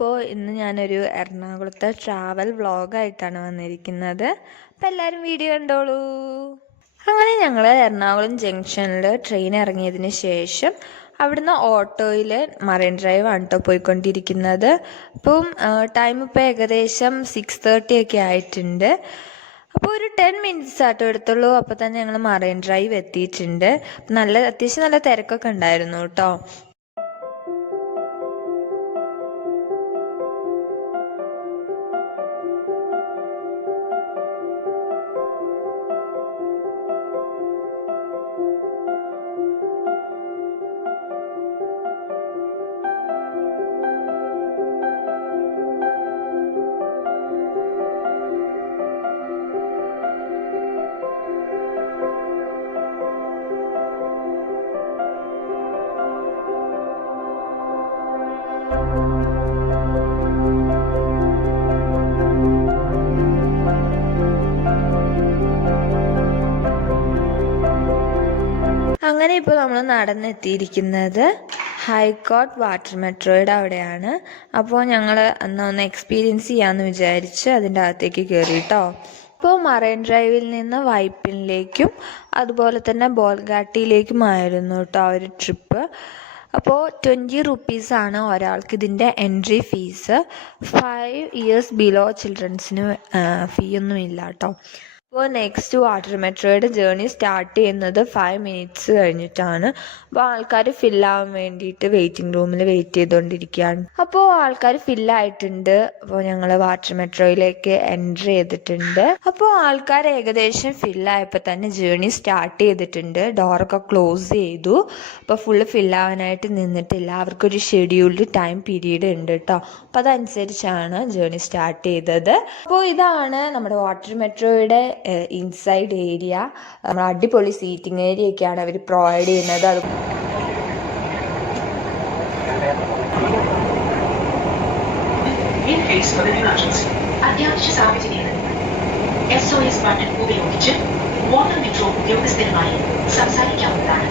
അപ്പോൾ ഇന്ന് ഞാനൊരു എറണാകുളത്തെ ട്രാവൽ വ്ളോഗായിട്ടാണ് വന്നിരിക്കുന്നത്. അപ്പം എല്ലാവരും വീഡിയോ കണ്ടോളൂ. അങ്ങനെ ഞങ്ങൾ എറണാകുളം ജംഗ്ഷനിൽ ട്രെയിൻ ഇറങ്ങിയതിന് ശേഷം അവിടുന്ന് ഓട്ടോയിൽ മറൈൻ ഡ്രൈവ് ആണ് കേട്ടോ പോയിക്കൊണ്ടിരിക്കുന്നത്. അപ്പം ടൈം ഇപ്പോൾ ഏകദേശം സിക്സ് തേർട്ടി ഒക്കെ ആയിട്ടുണ്ട്. അപ്പോൾ ഒരു ടെൻ മിനിറ്റ്സ് ആട്ടോ എടുത്തുള്ളൂ. അപ്പോൾ തന്നെ ഞങ്ങൾ മറൈൻ ഡ്രൈവ് എത്തിയിട്ടുണ്ട്. നല്ല അത്യാവശ്യം നല്ല തിരക്കൊക്കെ ഉണ്ടായിരുന്നു കേട്ടോ അങ്ങനെ ഇപ്പോൾ നമ്മൾ നടന്നെത്തിയിരിക്കുന്നത് ഹൈക്കോട്ട് വാട്ടർ മെട്രോയുടെ അവിടെയാണ്. അപ്പോൾ ഞങ്ങൾ അന്ന് ഒന്ന് എക്സ്പീരിയൻസ് ചെയ്യാമെന്ന് വിചാരിച്ച് അതിന്റെ അകത്തേക്ക് കയറി കേട്ടോ ഇപ്പോൾ മറൈൻ ഡ്രൈവിൽ നിന്ന് വൈപ്പിനിലേക്കും അതുപോലെ തന്നെ ബോൾഗാട്ടിയിലേക്കുമായിരുന്നു കേട്ടോ ആ ഒരു ട്രിപ്പ് അപ്പോൾ ട്വന്റി റുപ്പീസാണ് ഒരാൾക്ക് ഇതിന്റെ entry fees five years below ചിൽഡ്രൻസിന് fee ഒന്നുമില്ല കേട്ടോ അപ്പോൾ നെക്സ്റ്റ് വാട്ടർ മെട്രോയുടെ ജേർണി സ്റ്റാർട്ട് ചെയ്യുന്നത് ഫൈവ് മിനിറ്റ്സ് കഴിഞ്ഞിട്ടാണ്. അപ്പോൾ ആൾക്കാർ ഫില്ലാവാൻ വേണ്ടിയിട്ട് വെയിറ്റിംഗ് റൂമിൽ വെയിറ്റ് ചെയ്തുകൊണ്ടിരിക്കുകയാണ് അപ്പോൾ ആൾക്കാർ ഫില്ലായിട്ടുണ്ട് അപ്പോൾ ഞങ്ങൾ വാട്ടർ മെട്രോയിലേക്ക് എന്റർ ചെയ്തിട്ടുണ്ട്. അപ്പോൾ ആൾക്കാർ ഏകദേശം ഫില്ലായപ്പോൾ തന്നെ ജേർണി സ്റ്റാർട്ട് ചെയ്തിട്ടുണ്ട്. ഡോറൊക്കെ ക്ലോസ് ചെയ്തു. അപ്പോൾ ഫുള്ള് ഫില്ലാവാനായിട്ട് നിന്നിട്ടില്ല. അവർക്കൊരു ഷെഡ്യൂൾഡ് ടൈം പീരീഡ് ഉണ്ട് കേട്ടോ അപ്പോൾ അതനുസരിച്ചാണ് ജേർണി സ്റ്റാർട്ട് ചെയ്തത്. അപ്പോൾ ഇതാണ് നമ്മുടെ വാട്ടർ മെട്രോയുടെ ഇൻസൈഡ് ഏരിയ അടിപൊളി സീറ്റിംഗ് ഏരിയ ഒക്കെയാണ് അവർ പ്രൊവൈഡ് ചെയ്യുന്നത്. അത് ഉപയോഗിച്ച് വാട്ടർ മെട്രോ ഉദ്യോഗസ്ഥരുമായി സംസാരിക്കാവുന്നതാണ്.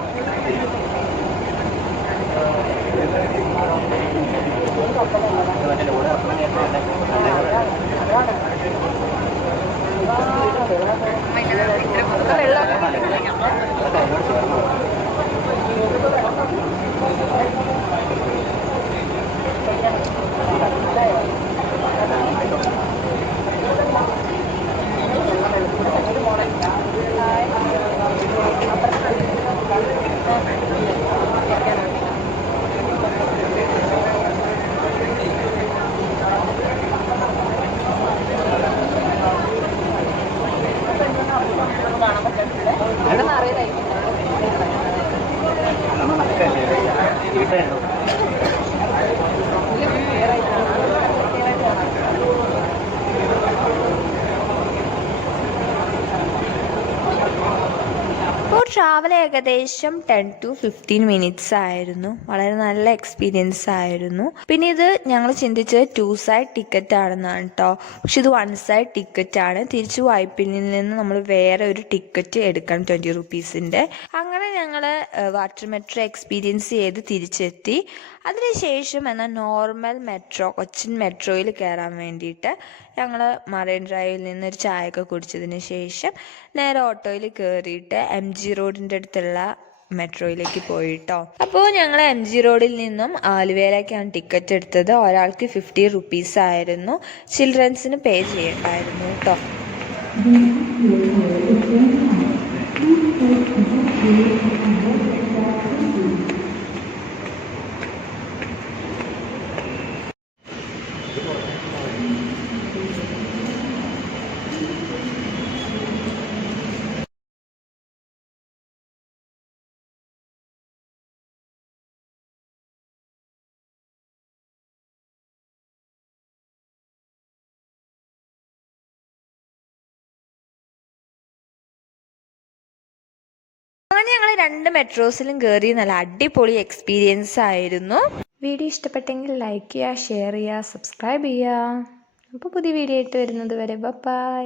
ട്രാവൽ ഏകദേശം ടെൻ ടു ഫിഫ്റ്റീൻ മിനിറ്റ്സ് ആയിരുന്നു. വളരെ നല്ല എക്സ്പീരിയൻസ് ആയിരുന്നു. പിന്നെ ഇത് ഞങ്ങൾ ചിന്തിച്ചത് ടു സൈഡ് ടിക്കറ്റ് ആണെന്നാണ് കേട്ടോ പക്ഷെ ഇത് വൺ സൈഡ് ടിക്കറ്റ് ആണ്. തിരിച്ചു വായ്പിനിൽ നിന്ന് നമ്മൾ വേറെ ഒരു ടിക്കറ്റ് എടുക്കണം ട്വന്റി റുപ്പീസിന്റെ അങ്ങനെ ഞങ്ങൾ വാട്ടർ മെട്രോ എക്സ്പീരിയൻസ് ചെയ്ത് തിരിച്ചെത്തി. അതിനുശേഷം എന്നാൽ നോർമൽ മെട്രോ കൊച്ചിൻ മെട്രോയിൽ കയറാൻ വേണ്ടിയിട്ട് ഞങ്ങൾ മറൈൻ ഡ്രൈവിൽ നിന്ന് ഒരു ചായയൊക്കെ കുടിച്ചതിന് ശേഷം നേരെ ഓട്ടോയിൽ കയറിയിട്ട് എം ജി റോഡിന്റെ അടുത്തുള്ള മെട്രോയിലേക്ക് പോയിട്ടോ. അപ്പോൾ ഞങ്ങൾ എം ജി റോഡിൽ നിന്നും ആലുവയിലേക്കാണ് ടിക്കറ്റ് എടുത്തത്. ഒരാൾക്ക് ഫിഫ്റ്റി റുപ്പീസ് ആയിരുന്നു. ചിൽഡ്രൻസിന് പേ ചെയ്യണ്ടായിരുന്നു കേട്ടോ. അങ്ങനെ ഞങ്ങൾ രണ്ട് മെട്രോസിലും കയറി നല്ല അടിപൊളി എക്സ്പീരിയൻസ് ആയിരുന്നു. വീഡിയോ ഇഷ്ടപ്പെട്ടെങ്കിൽ ലൈക്ക് ചെയ്യുക ഷെയർ ചെയ്യുക സബ്സ്ക്രൈബ് ചെയ്യുക. അപ്പോൾ പുതിയ വീഡിയോ ആയിട്ട് വരുന്നത് വരെ ബൈ